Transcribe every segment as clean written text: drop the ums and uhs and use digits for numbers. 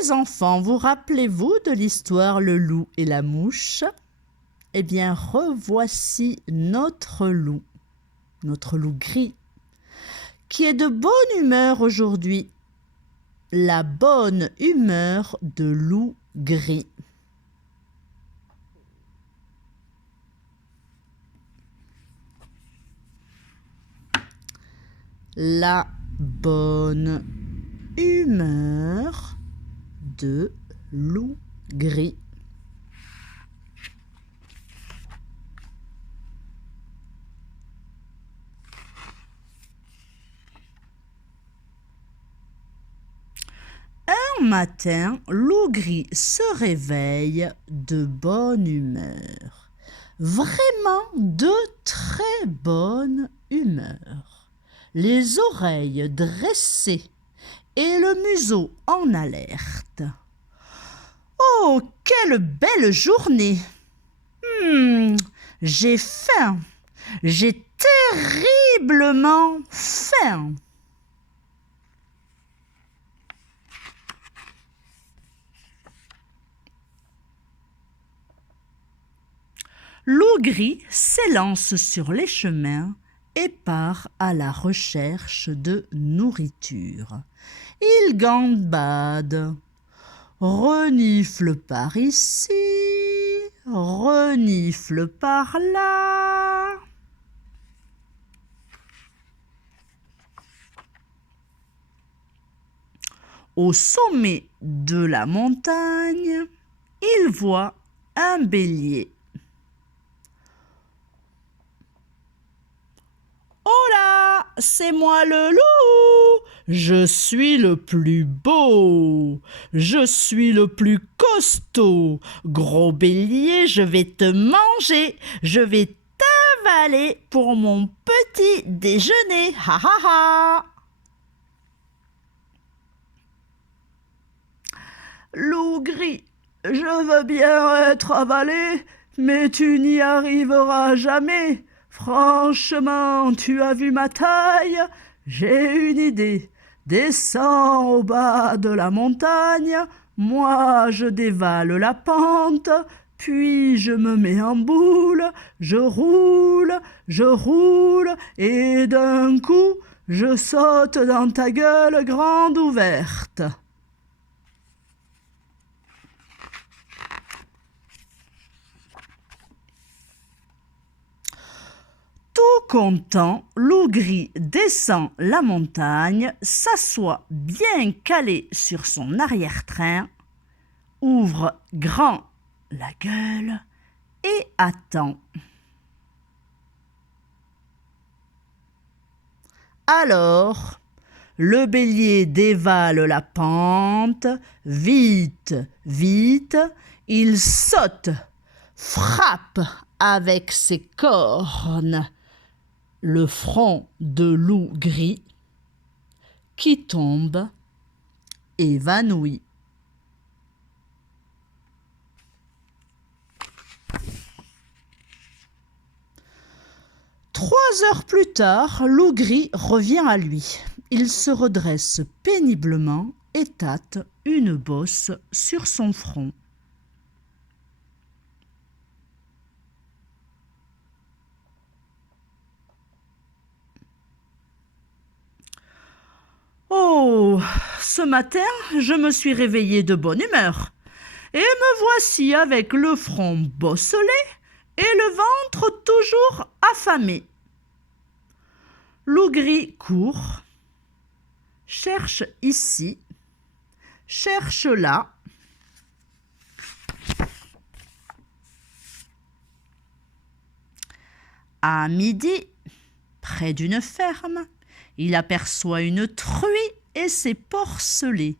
les enfants, vous rappelez-vous de l'histoire Le loup et la mouche? Eh bien, revoici notre loup gris, qui est de bonne humeur aujourd'hui. La bonne humeur de loup gris. La bonne humeur de loup gris. Un matin, loup gris se réveille de bonne humeur. Vraiment de très bonne humeur. Les oreilles dressées et le museau en alerte. Oh, quelle belle journée! J'ai faim. J'ai terriblement faim. Loup gris s'élance sur les chemins et part à la recherche de nourriture. Il gambade, renifle par ici, renifle par là. Au sommet de la montagne, il voit un bélier. Hola, c'est moi le loup. Je suis le plus beau. Je suis le plus costaud. Gros bélier, je vais te manger. Je vais t'avaler pour mon petit déjeuner. Ha ha ha. Loup gris, je veux bien être avalé, mais tu n'y arriveras jamais. Franchement, tu as vu ma taille? J'ai une idée. Descends au bas de la montagne, moi je dévale la pente, puis je me mets en boule, je roule, et d'un coup, je saute dans ta gueule grande ouverte. Tout content, loup gris descend la montagne, s'assoit bien calé sur son arrière-train, ouvre grand la gueule et attend. Alors, le bélier dévale la pente, vite, vite, il saute, frappe avec ses cornes le front de loup gris qui tombe évanoui. Trois heures plus tard, loup gris revient à lui. Il se redresse péniblement et tâte une bosse sur son front. Oh, ce matin, je me suis réveillé de bonne humeur et me voici avec le front bosselé et le ventre toujours affamé. Loup gris court, cherche ici, cherche là. À midi, près d'une ferme, il aperçoit une truie et ses porcelets.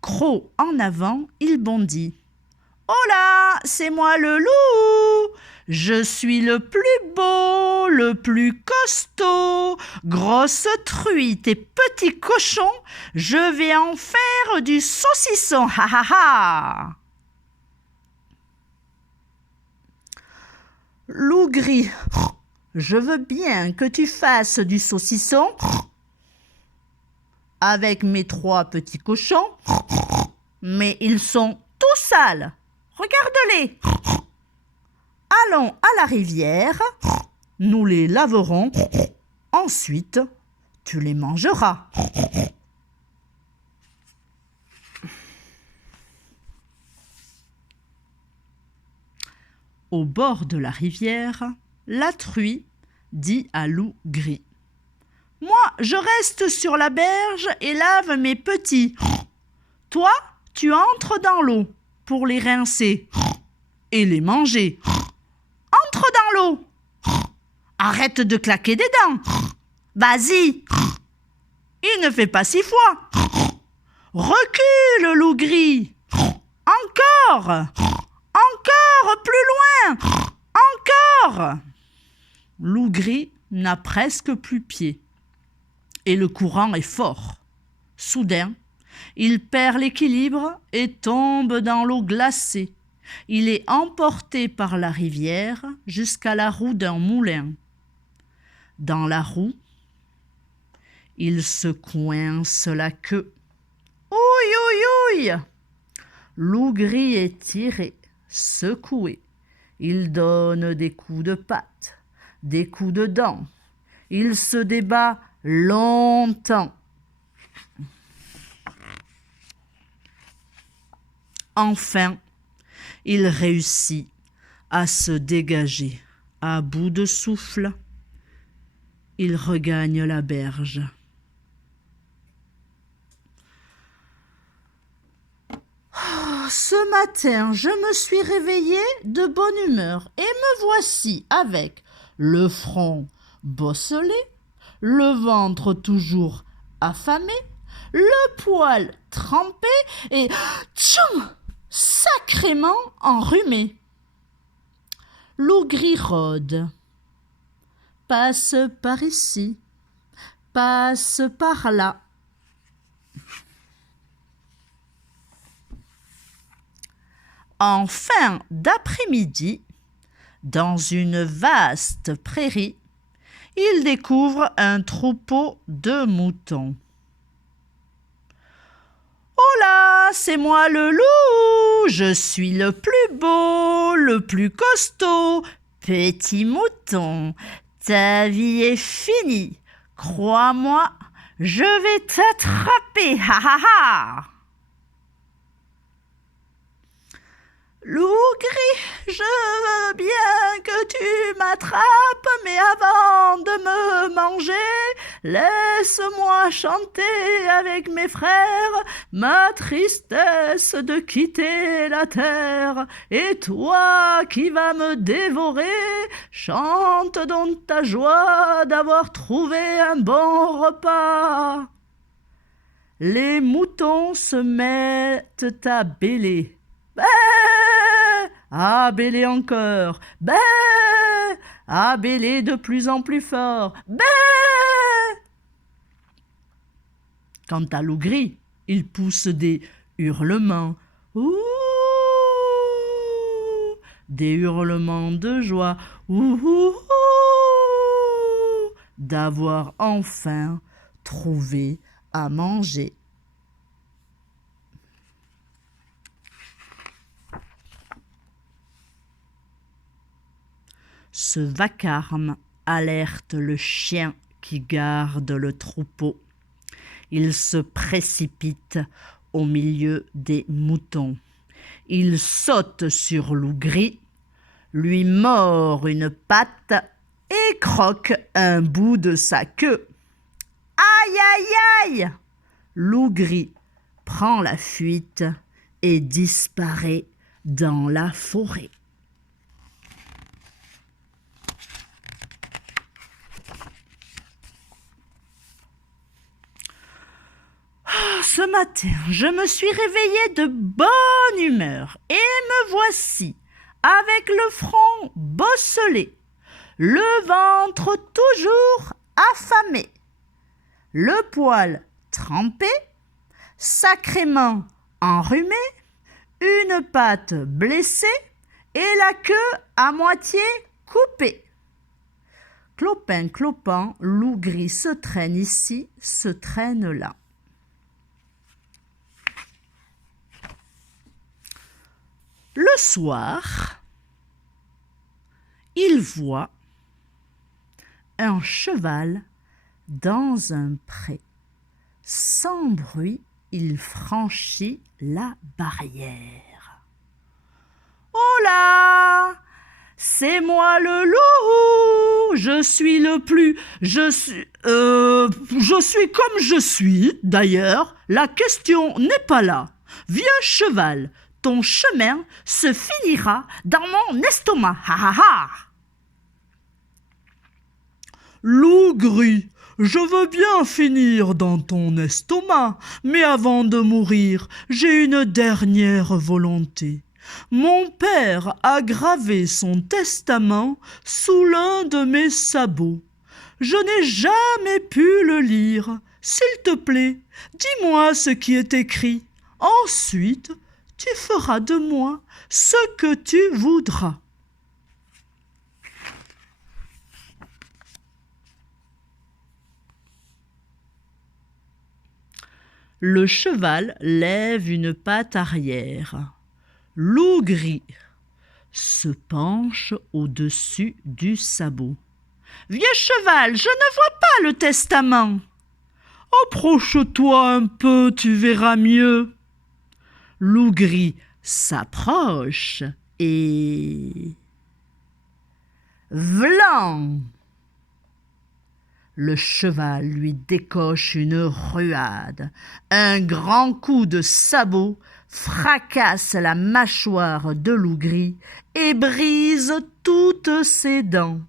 Croc en avant, il bondit. « Hola, c'est moi le loup. Je suis le plus beau, le plus costaud. Grosse truie, tes petits cochons, je vais en faire du saucisson. Ha ha ha !» Loup gris, je veux bien que tu fasses du saucisson avec mes trois petits cochons, Mais ils sont tout sales. Regarde-les. Allons à la rivière, nous les laverons. Ensuite, tu les mangeras. Au bord de la rivière, la truie dit à Loup Gris: « Moi, je reste sur la berge et lave mes petits. Toi, tu entres dans l'eau pour les rincer et les manger. Entre dans l'eau. Arrête de claquer des dents. Vas-y. Il ne fait pas 6 fois. Recule, Loup Gris. Encore. Encore plus loin. Encore. Loup Gris n'a presque plus pied et le courant est fort. Soudain, il perd l'équilibre et tombe dans l'eau glacée. Il est emporté par la rivière jusqu'à la roue d'un moulin. Dans la roue, il se coince la queue. Ouille, ouille, ouille! Loup Gris est tiré, secoué. Il donne des coups de patte, des coups de dents. Il se débat longtemps. Enfin, il réussit à se dégager. À bout de souffle, il regagne la berge. Ce matin, je me suis réveillée de bonne humeur et me voici avec le front bosselé, le ventre toujours affamé, le poil trempé et tchoum, sacrément enrhumé. Loup Gris rôde, passe par ici, passe par là. En fin d'après-midi, dans une vaste prairie, il découvre un troupeau de moutons. « Oh là, c'est moi le loup, je suis le plus beau, le plus costaud. Petit mouton, ta vie est finie. Crois-moi, je vais t'attraper, ha ha ha !» Loup Gris, je veux bien que tu m'attrapes, mais avant de me manger, laisse-moi chanter avec mes frères ma tristesse de quitter la terre. Et toi qui vas me dévorer, chante donc ta joie d'avoir trouvé un bon repas. Les moutons se mettent à bêler. Bé, à bêler encore, bé, à bêler de plus en plus fort, bé. Quant à Loup Gris, il pousse des hurlements, ouh, des hurlements de joie, ouh, d'avoir enfin trouvé à manger. Ce vacarme alerte le chien qui garde le troupeau. Il se précipite au milieu des moutons. Il saute sur Loup Gris, lui mord une patte et croque un bout de sa queue. Aïe, aïe, aïe! Loup Gris prend la fuite et disparaît dans la forêt. Ce matin, je me suis réveillée de bonne humeur et me voici avec le front bosselé, le ventre toujours affamé, le poil trempé, sacrément enrhumé, une patte blessée et la queue à moitié coupée. Clopin, clopin, Loup Gris se traîne ici, se traîne là. Le soir, il voit un cheval dans un pré. Sans bruit, il franchit la barrière. « Oh là! C'est moi le loup! Je suis le plus... Je suis comme je suis, d'ailleurs. La question n'est pas là. Vieux cheval, ton chemin se finira dans mon estomac. Ha ha ha! Loup gris, je veux bien finir dans ton estomac, mais avant de mourir, j'ai une dernière volonté. Mon père a gravé son testament sous l'un de mes sabots. Je n'ai jamais pu le lire. S'il te plaît, dis-moi ce qui est écrit. Ensuite, tu feras de moi ce que tu voudras. Le cheval lève une patte arrière. Loup gris se penche au-dessus du sabot. « Vieux cheval, je ne vois pas le testament. »« Approche-toi un peu, tu verras mieux. » Loup gris s'approche et... Vlan! Le cheval lui décoche une ruade. Un grand coup de sabot fracasse la mâchoire de Loup gris et brise toutes ses dents.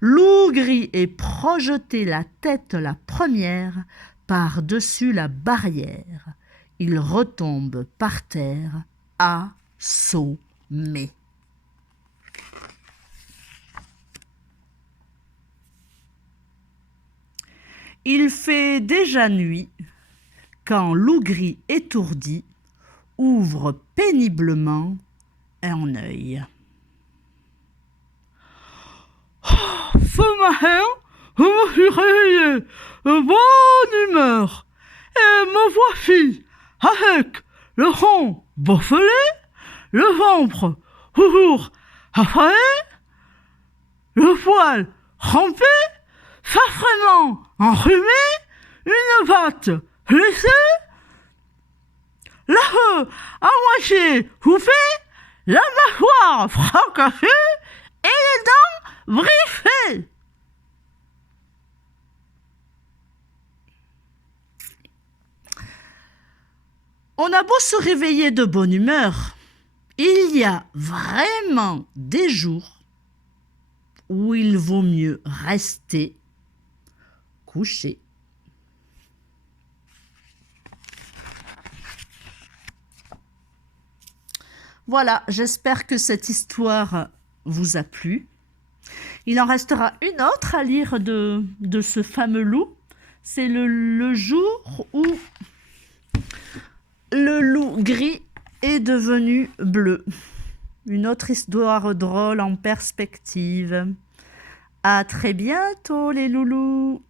Loup gris est projeté la tête la première par-dessus la barrière. Il retombe par terre, assommé. Il fait déjà nuit quand Loup gris étourdi ouvre péniblement un œil. Ce matin, je me suis réveillé de bonne humeur et me voici avec le front bosselé, le ventre toujours affalé, le poil trempé, sacrément enrhumé, une patte blessée, la queue à moitié coupée, la mâchoire fracassée et les dents brisées. On a beau se réveiller de bonne humeur, il y a vraiment des jours où il vaut mieux rester couché. Voilà, j'espère que cette histoire vous a plu. Il en restera une autre à lire de ce fameux loup. C'est le jour où le loup gris est devenu bleu. Une autre histoire drôle en perspective. À très bientôt les loulous.